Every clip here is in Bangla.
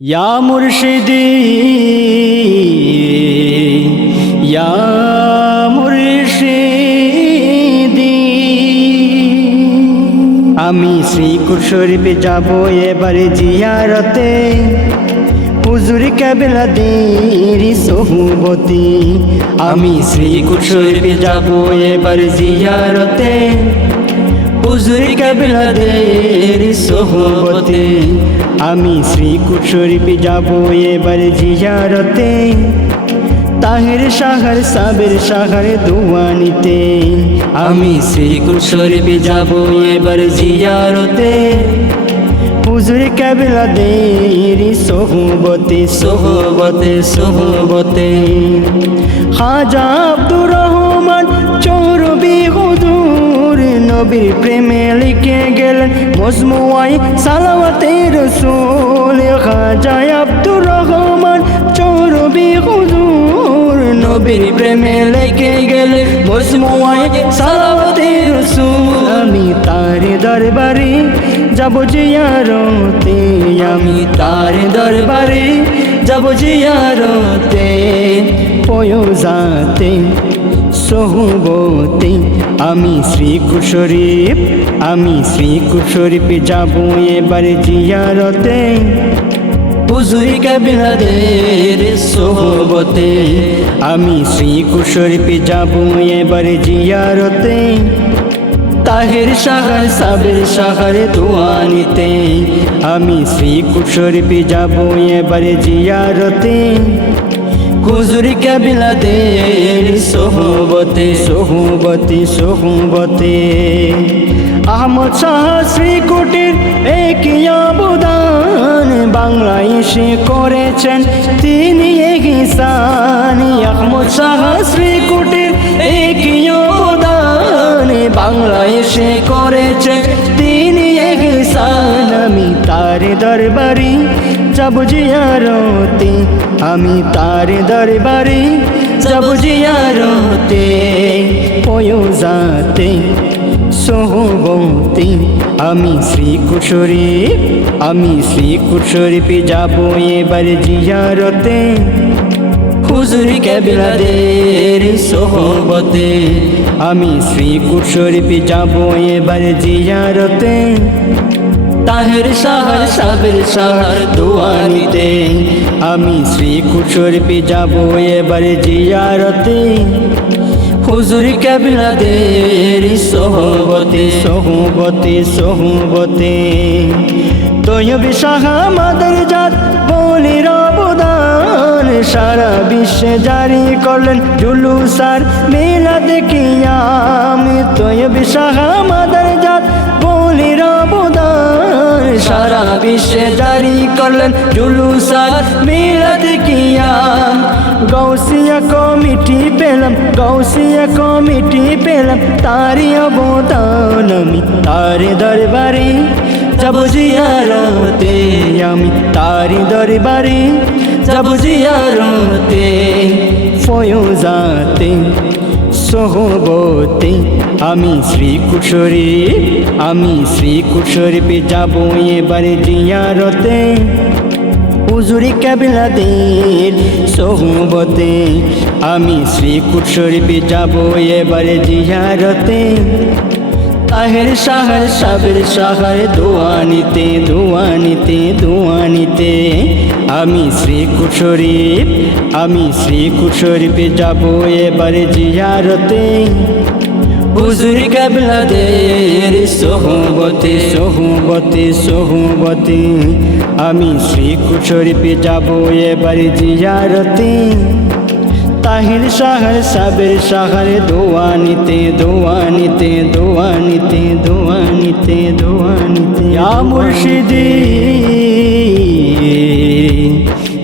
ইয়া মুর্শিদি ইয়া মুর্শিদি, আমি শ্রীকুট শরীফে যাব এবারে জিয়ারতে, হুজুর কেবলা দেরি সোহবতে। আমি শ্রীকুট শরীফে যাব এবারে জিয়ারতে, হুজুর কেবলা দেরি সোহবতে। আমি শ্রীকুট শরীফে যাব এবারে জিয়ারতে, তাহের শাহর সাবের শাহর দোয়া নিতে। আমি শ্রীকুট শরীফে যাব এবারে জিয়ারতে, হুজুর কেবলা দেরি সোহবতে সোহবতে সোহবতে। খাজা আব্দুর রহমান চৌরবি হুজুর নবীর প্রেমে লিখে গেলেন মজমুয়ায়ে সালাওয়াতে রাসূল। খাজা আব্দুর রহমান চৌরবি হুজুর নবীর প্রেমে লিখে গেলেন মজমুয়ায়ে সালাওয়াতে রাসূল। আমি তার দরবারে যাব জিয়ারতে, আমি তার দরবারে যাব জিয়ারতে, ফয়জাতে সোহবতে। আমি শ্রীকুট শরীফ, আমি শ্রীকুট শরীফে যাব এবারে জিয়ারতে, হুজুর কেবলা দেরি সোহবতে। আমি শ্রীকুট শরীফে যাব এবারে জিয়ারতে, তাহের শাহর সাবের শাহর দোয়া নিতে। আমি শ্রীকুট শরীফে যাব এবারে জিয়ারতে, হুজুর কেবলা দেরি সোহবতে সোহবতে সোহবতে। আহমদ শাহ শ্রীকুটের একই অবদান বাংলাদেশে করেছেন তিনি ইহসান। আহমদ শাহ শ্রীকুটের একই অবদান বাংলাদেশে করেছেন তিনি ইহসান। আমি তার দরবারে যাব জিয়ারতে, আমি তার দরবারে যাব জিয়ারতে, ফয়জাতে সোহবতে। আমি শ্রীকুট শরীফ, আমি শ্রীকুট শরীফে যাব এবারে জিয়ারতে, হুজুর কেবলা দেরি সোহবতে। আমি শ্রীকুট শরীফে যাব এবারে জিয়ারতে, তাহের শাহর সাবের শাহর দোয়া নিতে। আমি শ্রীকুট শরীফে যাব এবারে জিয়ারতে, হুজুর কেবলা দেরি সোহবতে সোহবতে সোহবতে। তৈয়ব শাহ মাদার জাত বলির অবদান সারা বিশ্বে জারি করলেন জুলুস আর মিলাদ কিয়াম। তৈয়ব শাহ মাদার জাত বলির অবদান সারা বিশ্বে জারি করলেন জুলুস আর মিলাদ কিয়াম। গৌসিয়া কমিটি পেলাম, গৌসিয়া কমিটি পেলাম তারি অবদান। আমি তার দরবারে যাব জিয়ারতে, আমি তার দরবারে যাব জিয়ারতে, ফয়জাতে সোহবতে। আমি শ্রীকুট শরীফ, আমি শ্রীকুট শরীফে যাব এবারে জিয়ারতে, হুজুর কেবলা দেরি সোহবতে। আমি শ্রীকুট শরীফে যাব এবারে জিয়ারতে, তাহের শাহর সাবের শাহর দোয়া নিতে দোয়া নিতে দোয়া নিতে। আমি শ্রীকুট শরীফ, আমি শ্রীকুট শরীফে যাব এবারে জিয়ারতে, হুজুর কেবলা দেরি সোহবতে সোহবতে সোহবতে। আমি শ্রীকুট শরীফে যাব এবারে জিয়ারতে, তাহির শাহর সাবের শাহর দোয়া নিতে দোয়া নিতে দোয়া নিতে দোয়া নিতে দোয়া নিতে। ইয়া মুর্শিদি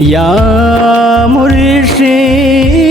ইয়া মুর্শিদি।